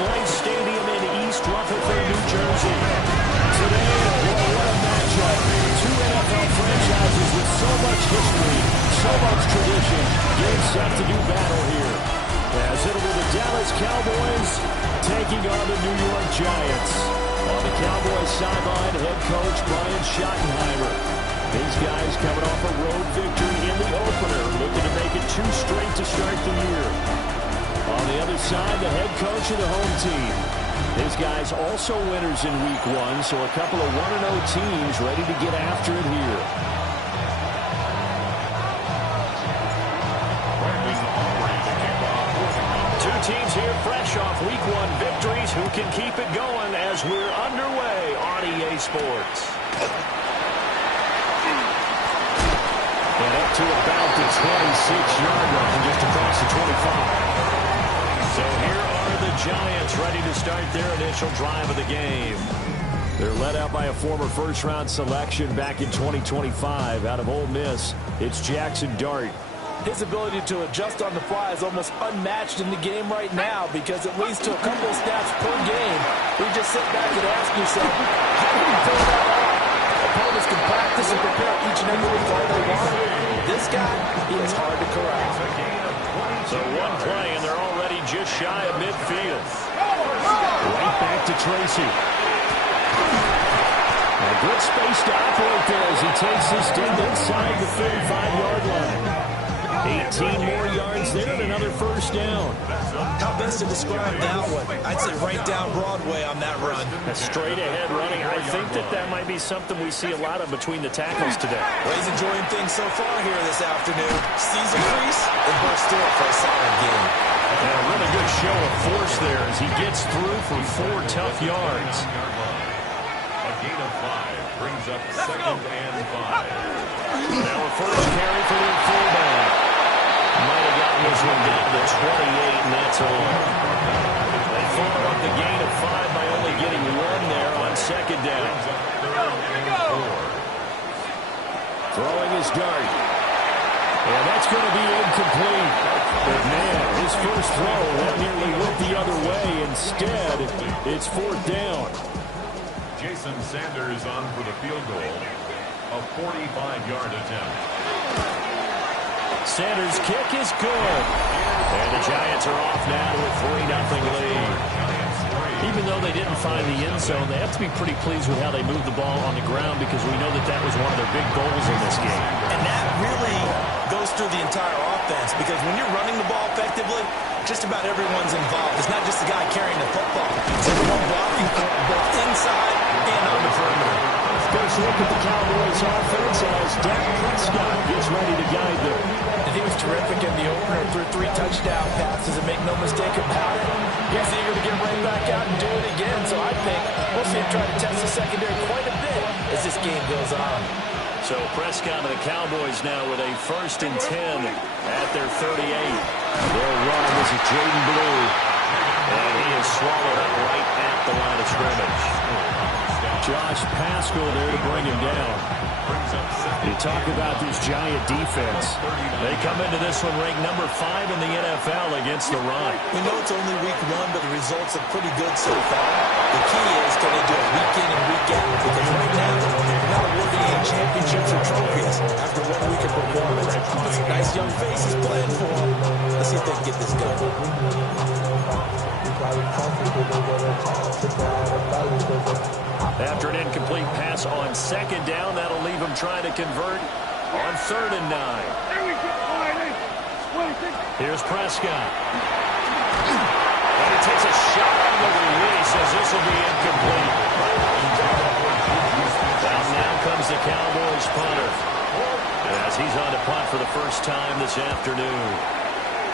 Life Stadium in East Rutherford, New Jersey. Today, what a matchup. Two NFL franchises with so much history, so much tradition, getting set to do battle here. As it'll be the Dallas Cowboys taking on the New York Giants. On the Cowboys sideline, head coach Brian Schottenheimer. These guys coming off a road victory in the opener, looking to make it 2 straight to start the year. On the other side, the head coach of the home team. These guys also winners in week 1, so a couple of 1-0 teams ready to get after it here. Two teams here fresh off week 1 victories. Who can keep it going as we're underway on EA Sports? And up to about the 26-yard line, just across the 25. So here are the Giants ready to start their initial drive of the game. They're led out by a former first-round selection back in 2025 out of Ole Miss. It's Jackson Dart. His ability to adjust on the fly is almost unmatched in the game right now because it leads to a couple of snaps per game. We just sit back and ask yourself, how do you pull that off? Opponents can practice and prepare each and every week all they want. This guy, he is hard to corral. So one play, and they're already just shy of midfield. Right back to Tracy. A good space to operate there as he takes this deep inside the 35-yard line. 18 more yards there and another first down. How best to describe that one? I'd say right down Broadway on that run. A straight ahead running. I think that might be something we see a lot of between the tackles today. Well, he's enjoying things so far here this afternoon. Sees a crease and bursts through it for a solid game. And a really good show of force there as he gets through for 4 tough yards. A gain of 5 brings up 2nd and 5. Now a first carry for the fullback. Might have gotten this one down to the 28, and that's all. They follow up the gain of 5 by only getting 1 there on 2nd down. Throwing his dart. And that's going to be incomplete. But man, his first throw that nearly went the other way. Instead, it's 4th down. Jason Sanders on for the field goal. A 45-yard attempt. Sanders' kick is good. And the Giants are off now to a 3-0 lead. Even though they didn't find the end zone, they have to be pretty pleased with how they moved the ball on the ground because we know that was one of their big goals in this game. And that really goes through the entire offense because when you're running the ball effectively, just about everyone's involved. It's not just the guy carrying the football. It's everyone blocking both inside and on the perimeter. First look at the Cowboys offense as Dak Prescott gets ready to guide them. And he was terrific in the opener, threw 3 touchdown passes, and make no mistake about it. He's eager to get right back out and do it again. So I think we'll see him try to test the secondary quite a bit as this game goes on. So Prescott and the Cowboys now with a 1st and 10 at their 38. They'll run. This is Jaden Blue. And he is swallowed up right at the line of scrimmage. Josh Paschal there to bring him down. You talk about this Giant defense. They come into this one ranked number 5 in the NFL against the run. We know it's only week 1, but the results are pretty good so far. The key is can they do it week in and week out? Because right now, they're not awarding any championships or trophies after 1 week of performance. But some nice young faces playing for them. Let's see if they can get this done. After an incomplete pass on 2nd down, that'll leave him trying to convert on 3rd and 9. Here's Prescott. And he takes a shot on the release as this will be incomplete. Now comes the Cowboys punter as he's on to punt for the first time this afternoon.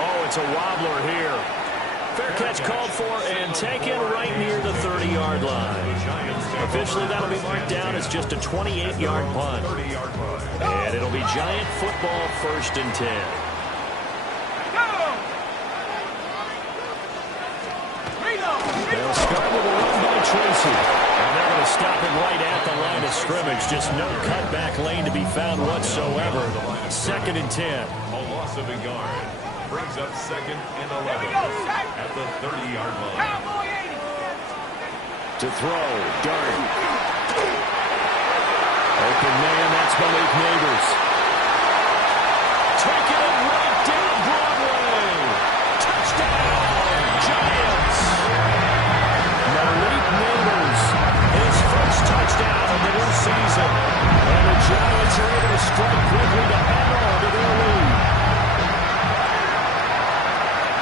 Oh, it's a wobbler here. Fair catch called for and taken right near the 30-yard line. Officially, that'll be marked down as just a 28-yard punt. And it'll be Giant football 1st and 10. They'll start with a run by Tracy. And they're going to stop him right at the line of scrimmage. Just no cutback lane to be found whatsoever. 2nd and 10. A loss of a yard. brings up 2nd and 11 at the 30-yard line. To throw, Dart. Open man, that's Malik Neighbors. Taking it right down Broadway. Touchdown, Giants. Malik Neighbors, his first touchdown of the new season. And the Giants are able to strike quickly to add on to their lead.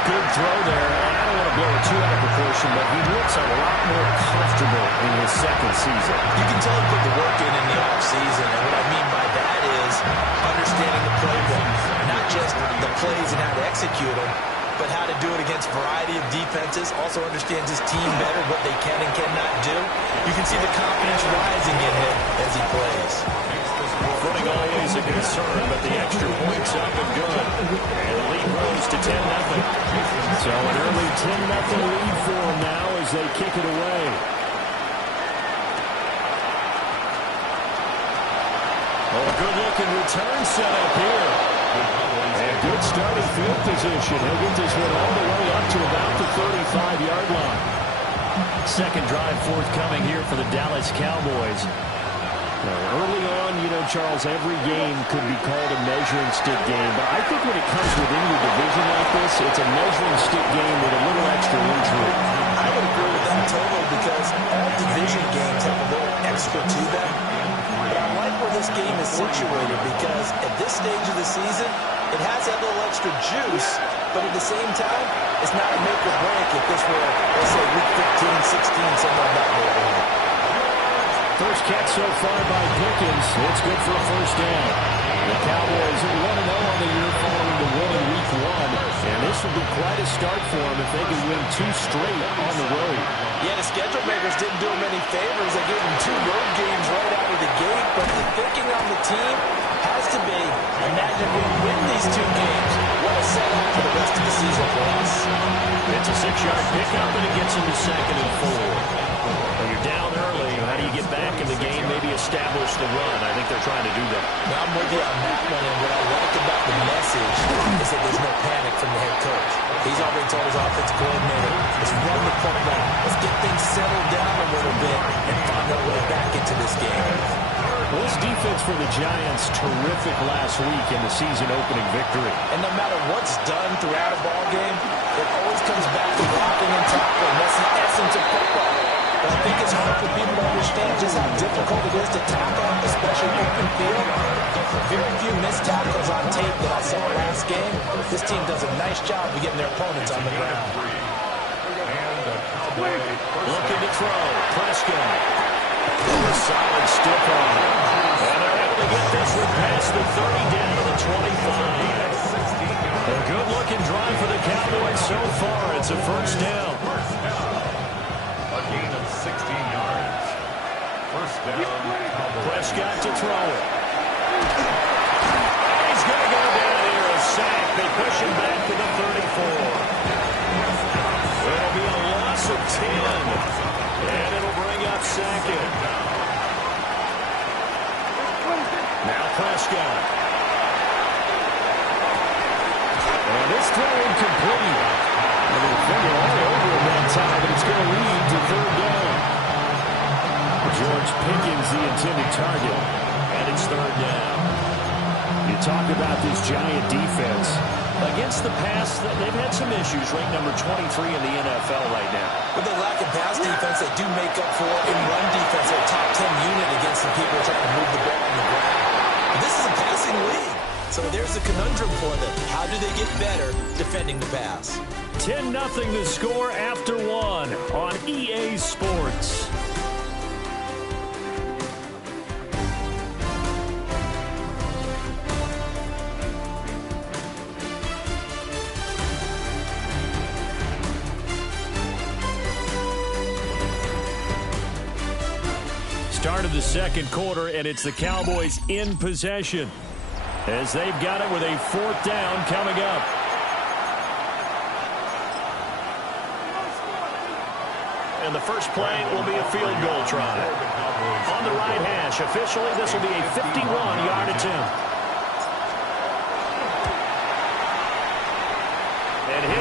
Good throw there, and I don't want to blow it too out of proportion, but he looks a lot more comfortable in his second season. You can tell he put the work in the offseason, and what I mean by that is understanding the playbook, not just the plays and how to execute them, but how to do it against a variety of defenses, also understands his team better, what they can and cannot do. You can see the confidence rising in him as he plays. Footing always a concern, but the extra point's up and good. And the lead grows to 10-0. So an early 10-0 lead for them now as they kick it away. Oh, a good-looking return set up here. And good starting field position. He'll get this one all the way up to about the 35-yard line. Second drive forthcoming here for the Dallas Cowboys. Early on, you know, Charles, every game could be called a measuring stick game. But I think when it comes within your division like this, it's a measuring stick game with a little extra intrigue. I would agree with that totally because all division games have a little extra to them. But I like where this game is situated because at this stage of the season, it has that little extra juice, but at the same time, it's not a make or break if this were, let's say, week 15, 16, somewhere in that neighborhood. First catch so far by Pickens. It's good for a first down. The Cowboys 1-0 on the year following the win in week 1. And this would be quite a start for them if they can win 2 straight on the road. Yeah, the schedule makers didn't do them any favors. They gave them 2 road games right out of the gate. But the thinking on the team has to be, imagine if we win these 2 games, what a setup for the rest of the season for us. It's a 6-yard pickup, and it gets them to 2nd and 4. When you're down early, how do you get back in the game, maybe establish the run? I think they're trying to do that. Now, I'm with you on that one, and what I like about the message is that there's no panic from the head coach. He's already told his offensive coordinator, let's run the football, let's get things settled down a little bit and find our way back into this game. Well, this defense for the Giants, terrific last week in the season-opening victory. And no matter what's done throughout a ball game, it always comes back to blocking and tackling. That's the essence of football. But I think it's hard for people to understand just how difficult it is to tackle, especially open field. Very few missed tackles on tape that I saw last game. This team does a nice job of getting their opponents on the ground. Looking to throw. Prescott. A solid stiff arm. And they're able to get this one past the 30 down to the 25. A good-looking drive for the Cowboys so far. It's a first down. A gain of 16 yards. First down, Cowboys. Prescott to throw it. He's going to go down here, a sack. They push him back to the 34. It'll be a loss of 10. And it'll bring up 2nd. Now Prescott. And this throw incomplete. And the defender all over him that time, but it's going to lead to 3rd down. George Pickens, the intended target, and it's 3rd down. You talk about this Giant defense. Against the pass, they've had some issues, ranked number 23 in the NFL right now. With the lack of pass defense, they do make up for in run defense. They're a top 10 unit against the people trying to move the ball on the ground. But this is a passing league. So there's a conundrum for them. How do they get better defending the pass? 10-0 to score after 1 on EA Sports. Start of the second quarter, and it's the Cowboys in possession as they've got it with a 4th down coming up. And the first play will be a field goal try. On the right hash, officially, this will be a 51-yard attempt.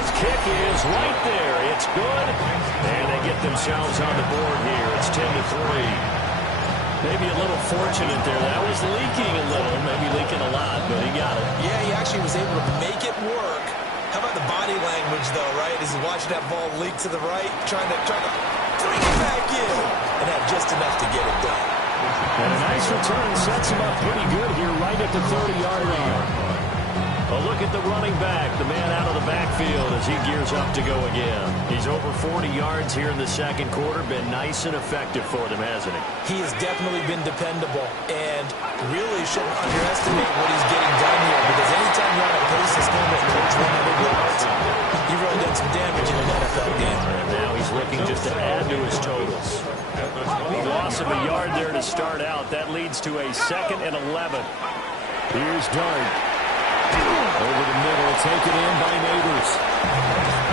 His kick is right there. It's good. And they get themselves on the board here. It's 10-3. Maybe a little fortunate there. That was leaking a little, maybe leaking a lot, but he got it. Yeah, he actually was able to make it work. How about the body language, though, right? As he's watching that ball leak to the right, trying to bring it back in, and had just enough to get it done. And a nice return sets him up pretty good here right at the 30-yard line. A look at the running back, the man out of the backfield as he gears up to go again. He's over 40 yards here in the second quarter. Been nice and effective for them, hasn't he? He has definitely been dependable and really shouldn't underestimate what he's getting done here, because anytime you're on a pace that's going to approach 100 yards, you've really done some damage in an NFL game. And now he's looking just to add to his totals. A loss of a yard there to start out. That leads to a 2nd and 11. Here's Dart. Over the middle, taken in by Neighbors.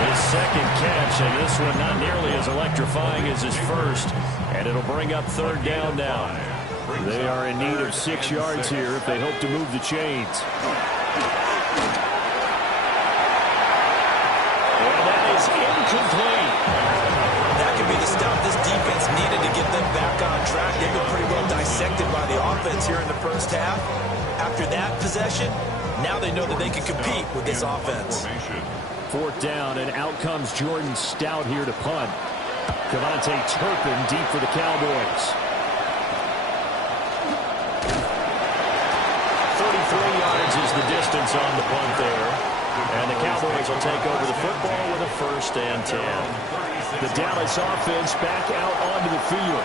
His second catch, and this one not nearly as electrifying as his first. And it'll bring up 3rd down now. They are in need of 6 yards here if they hope to move the chains. And that is incomplete. That could be the stop this defense needed to get them back on track. They've been pretty well dissected by the offense here in the first half. After that possession, now they know that they can compete with this offense. 4th down, and out comes Jordan Stout here to punt. Cavante Turpin deep for the Cowboys. 33 yards is the distance on the punt there. And the Cowboys will take over the football with a 1st and 10. The Dallas offense back out onto the field.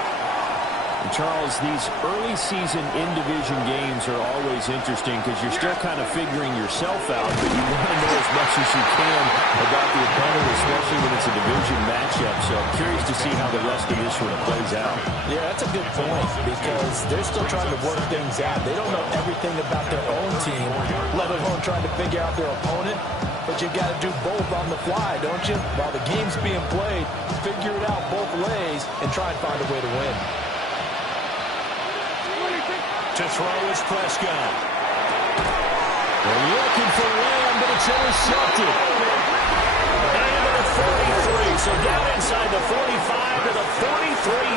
And Charles, these early season in-division games are always interesting because you're still kind of figuring yourself out, but you want to know as much as you can about the opponent, especially when it's a division matchup. So I'm curious to see how the rest of this one plays out. Yeah, that's a good point because they're still trying to work things out. They don't know everything about their own team, let alone trying to figure out their opponent. But you've got to do both on the fly, don't you? While the game's being played, figure it out both ways and try and find a way to win. To throw is Prescott. They're looking for Lamb, but it's intercepted. And to the 43, so down inside the 45 to the 43